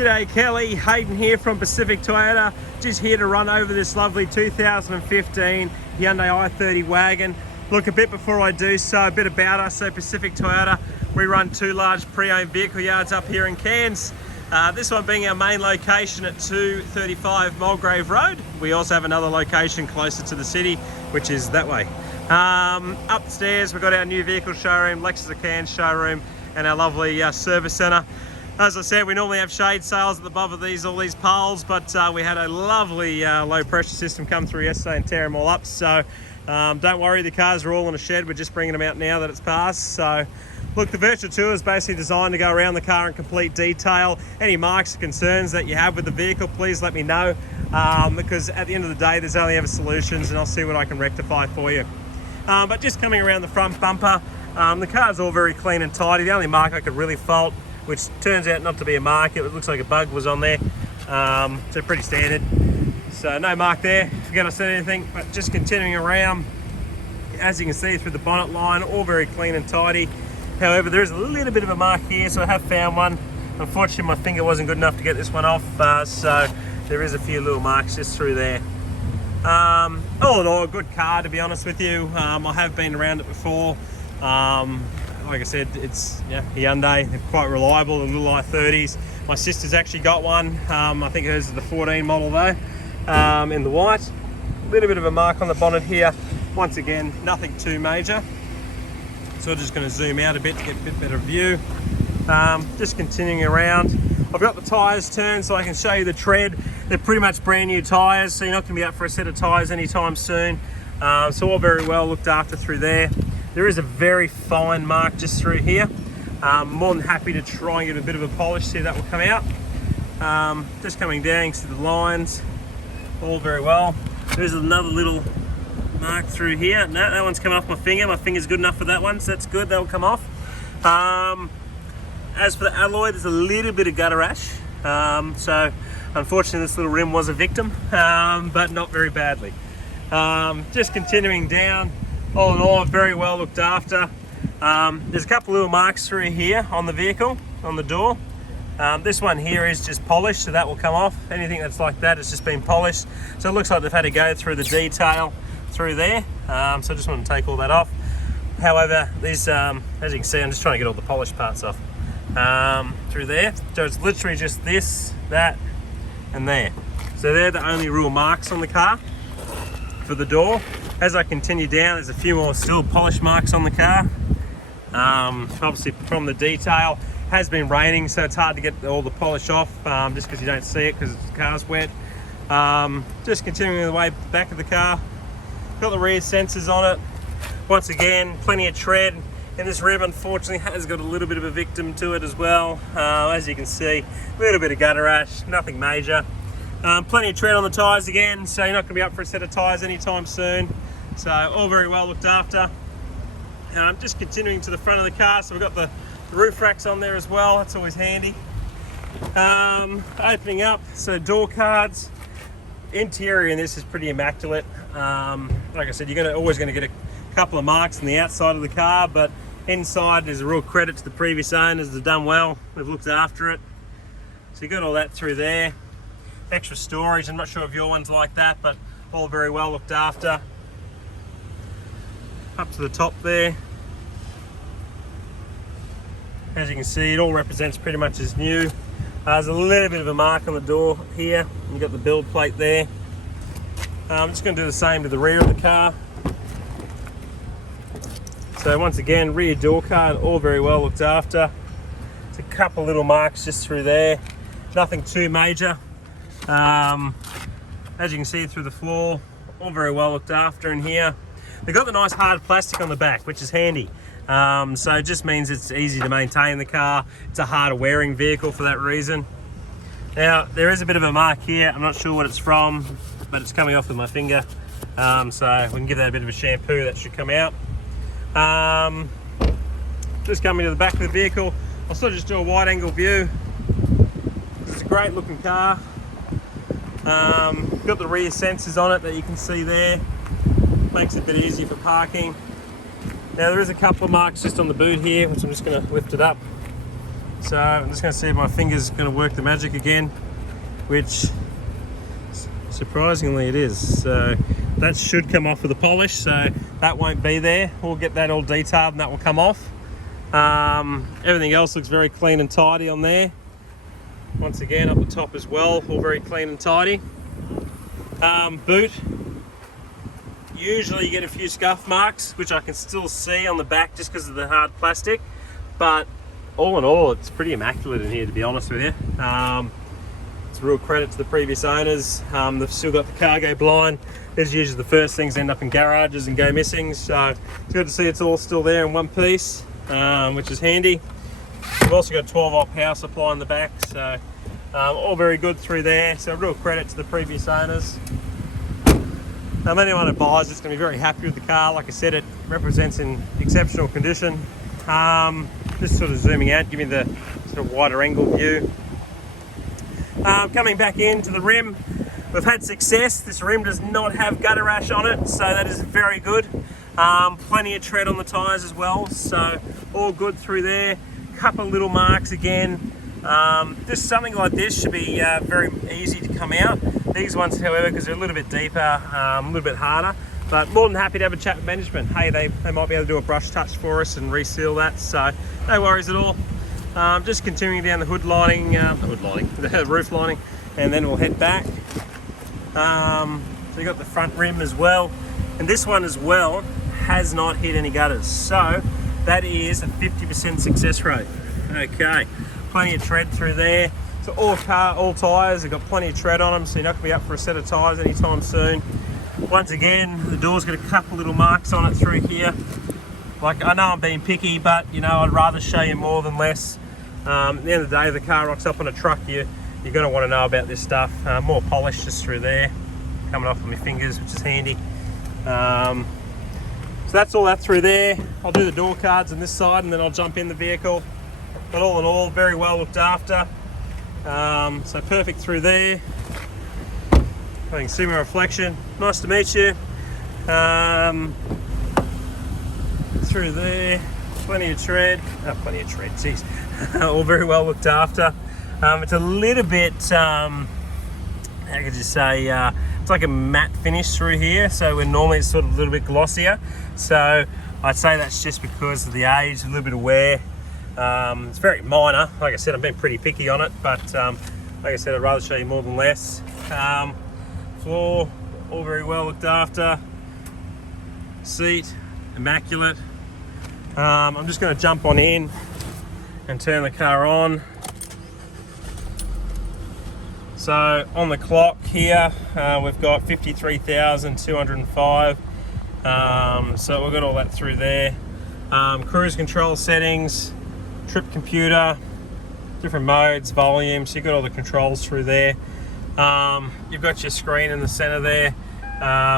G'day Kelly, Hayden here from Pacific Toyota. Just here to run over this lovely 2015 Hyundai i30 wagon. Look, a bit before I do so, a bit about us. So Pacific Toyota, we run two large pre-owned vehicle yards up here in Cairns. This one being our main location at 235 Mulgrave Road. We also have another location closer to the city, which is that way. Upstairs we've got our new vehicle showroom, Lexus of Cairns showroom, and our lovely service centre. As I said, we normally have shade sails at the above of all these poles, but we had a lovely low pressure system come through yesterday and tear them all up. So don't worry, the cars are all in a shed. We're just bringing them out now that it's passed. So look, the virtual tour is basically designed to go around the car in complete detail. Any marks or concerns that you have with the vehicle, please let me know, because at the end of the day, there's only ever solutions, and I'll see what I can rectify for you. But just coming around the front bumper, the car's all very clean and tidy. The only mark I could really fault, which turns out not to be a mark, it looks like a bug was on there, so pretty standard. So no mark there, forget I said anything. But just continuing around, as you can see through the bonnet line, all very clean and tidy. However, there is a little bit of a mark here, so I have found one. Unfortunately, my finger wasn't good enough to get this one off, so there is a few little marks just through there. All in all, a good car, to be honest with you. I have been around it before. Like I said, it's Hyundai, they're quite reliable, the little i30s. My sister's actually got one. I think hers is the 14 model though, in the white. A little bit of a mark on the bonnet here. Once again, nothing too major. So I'm just going to zoom out a bit to get a bit better view. Just continuing around. I've got the tyres turned so I can show you the tread. They're pretty much brand new tyres, so you're not going to be up for a set of tyres anytime soon. So all very well looked after through there. There is a very fine mark just through here. More than happy to try and get a bit of a polish, see if that will come out. Just coming down, you can see the lines, all very well. There's another little mark through here. No, that one's come off my finger. My finger's good enough for that one, so that's good, that'll come off. As for the alloy, there's a little bit of gutter ash. So unfortunately this little rim was a victim, but not very badly. Just continuing down, all in all, very well looked after. There's a couple little marks through here on the vehicle, on the door. This one here is just polished, so that will come off. Anything that's like that has just been polished. So it looks like they've had to go through the detail through there. So I just want to take all that off. However, these, as you can see, I'm just trying to get all the polished parts off through there. So it's literally just this, that, and there. So they're the only real marks on the car for the door. As I continue down, there's a few more still polish marks on the car. Obviously from the detail, has been raining, so it's hard to get all the polish off, just because you don't see it because the car's wet. Just continuing the way back of the car, got the rear sensors on it. Once again, plenty of tread, and this rim unfortunately has got a little bit of a victim to it as well. As you can see, a little bit of gutter ash, nothing major. Plenty of tread on the tyres again, so you're not going to be up for a set of tyres anytime soon. So all very well looked after. Just continuing to the front of the car, so we've got the roof racks on there as well. That's always handy. Opening up, so door cards. Interior in this is pretty immaculate. Like I said, you're always going to get a couple of marks on the outside of the car, but inside there's a real credit to the previous owners. They've done well. They've looked after it. So you got all that through there. Extra storage. I'm not sure if your one's like that, but all very well looked after. Up to the top there. As you can see, it all represents pretty much as new. There's a little bit of a mark on the door here. You've got the build plate there. I'm just going to do the same to the rear of the car. So once again, rear door card, all very well looked after. It's a couple little marks just through there. Nothing too major. As you can see through the floor, all very well looked after in here. They've got the nice hard plastic on the back, which is handy. So it just means it's easy to maintain the car. It's a harder wearing vehicle for that reason. Now, there is a bit of a mark here. I'm not sure what it's from, but it's coming off with my finger. So we can give that a bit of a shampoo, that should come out. Just coming to the back of the vehicle, I'll sort of just do a wide angle view. It's a great looking car. Got the rear sensors on it that you can see there. Makes it a bit easier for parking. Now there is a couple of marks just on the boot here, which I'm just going to lift it up. So I'm just going to see if my finger's going to work the magic again, which surprisingly it is. So that should come off with a polish, so that won't be there. We'll get that all detailed and that will come off. Everything else looks very clean and tidy on there. Once again, up the top as well, all very clean and tidy. Boot, usually you get a few scuff marks, which I can still see on the back just because of the hard plastic, but all in all, it's pretty immaculate in here, to be honest with you. It's a real credit to the previous owners. They've still got the cargo blind. These are usually the first things that end up in garages and go missing, so it's good to see it's all still there in one piece, which is handy. We've also got a 12-volt power supply in the back, so all very good through there. So a real credit to the previous owners. Anyone who buys it's going to be very happy with the car. Like I said, it represents in exceptional condition. Just sort of zooming out, give you the sort of wider angle view. Coming back into the rim, we've had success. This rim does not have gutter rash on it, so that is very good. Plenty of tread on the tyres as well, so all good through there. Couple little marks again. Just something like this should be very easy to come out. These ones, however, because they're a little bit deeper, a little bit harder, but more than happy to have a chat with management. Hey, they might be able to do a brush touch for us and reseal that, so no worries at all. Just continuing down the hood lining, the roof lining, and then we'll head back. So you got the front rim as well, and this one as well has not hit any gutters, so that is a 50% success rate. Okay, plenty of tread through there. So all tyres have got plenty of tread on them, so you're not going to be up for a set of tyres anytime soon. Once again, the door's got a couple little marks on it through here. Like, I know I'm being picky, but you know, I'd rather show you more than less. At the end of the day, if the car rocks up on a truck, you're going to want to know about this stuff. More polish just through there, coming off of my fingers, which is handy. So that's all that through there. I'll do the door cards on this side and then I'll jump in the vehicle. But all in all, very well looked after. So perfect through there. I can see my reflection. Nice to meet you. Through there, plenty of tread, geez. All very well looked after. It's a little bit, how could you say, it's like a matte finish through here, so when normally it's sort of a little bit glossier. So I'd say that's just because of the age, a little bit of wear. It's very minor. Like I said, I'm being pretty picky on it, but like I said, I'd rather show you more than less. Floor, all very well looked after. Seat, immaculate. I'm just going to jump on in and turn the car on. So on the clock here, we've got 53,205. So we've got all that through there. Cruise control settings, trip computer, different modes, volume, so you've got all the controls through there. You've got your screen in the center there,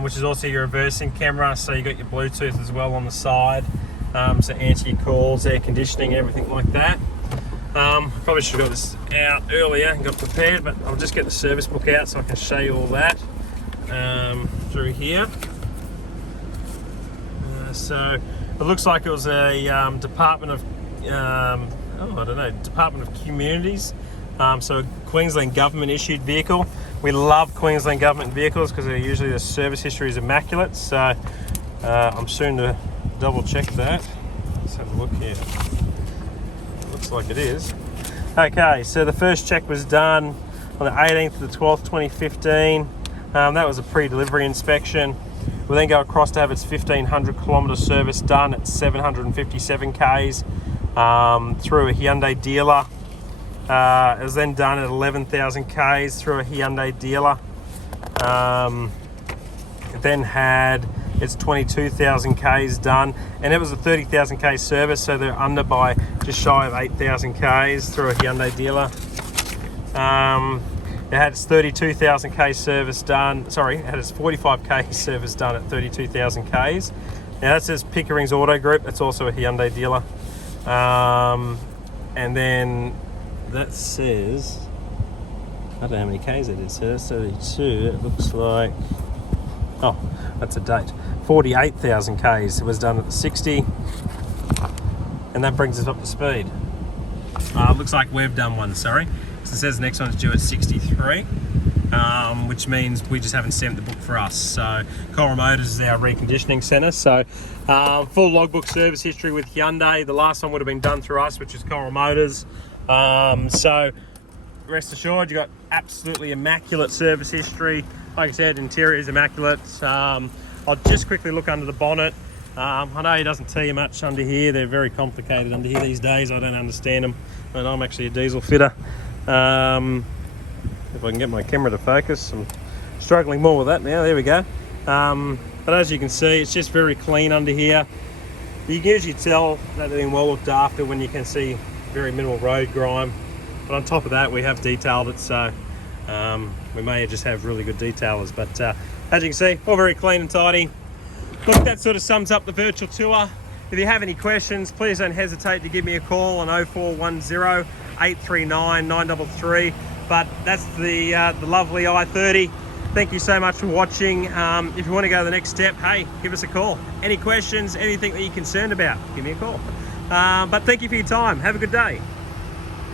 which is also your reversing camera, so you've got your Bluetooth as well on the side, so answer your calls, air conditioning, everything like that. Probably should have got this out earlier and got prepared, but I'll just get the service book out so I can show you all that through here. So it looks like it was a Department of Department of Communities, so a Queensland government issued vehicle. We love Queensland government vehicles because usually the service history is immaculate, so I'm soon to double check that. Let's have a look here. Looks like it is. Okay, so the first check was done on the 18th of the 12th, 2015. That was a pre-delivery inspection. We'll then go across to have its 1,500 kilometre service done at 757 Ks through a Hyundai dealer. It was then done at 11,000 Ks through a Hyundai dealer. It then had its 22,000 Ks done, and it was a 30,000 K service, so they're under by just shy of 8,000 Ks through a Hyundai dealer. It had its 32,000 K service done, sorry, it had its 45 K service done at 32,000 Ks. Now that says Pickering's Auto Group, it's also a Hyundai dealer. And then that says, I don't know how many Ks it is, so that's 32, it looks like, oh, that's a date, 48,000 Ks. It was done at the 60, and that brings us up to speed. Looks like we've done one, sorry. So it says the next one's due at 63, which means we just haven't sent the book for us. So Coral Motors is our reconditioning centre. So full logbook service history with Hyundai. The last one would have been done through us, which is Coral Motors. So rest assured, you've got absolutely immaculate service history. Like I said, interior is immaculate. I'll just quickly look under the bonnet. I know he doesn't tell you much under here. They're very complicated under here these days. I don't understand them. And I'm actually a diesel fitter. If I can get my camera to focus, I'm struggling more with that now. There we go. But as you can see, it's just very clean under here. You can usually tell that they've been well looked after when you can see very minimal road grime. But on top of that, we have detailed it, so we may just have really good detailers. But as you can see, all very clean and tidy. Look, that sort of sums up the virtual tour. If you have any questions, please don't hesitate to give me a call on 0410 839 933. But that's the lovely i30. Thank you so much for watching. If you want to go to the next step, hey, give us a call. Any questions, anything that you're concerned about, give me a call. But thank you for your time. Have a good day.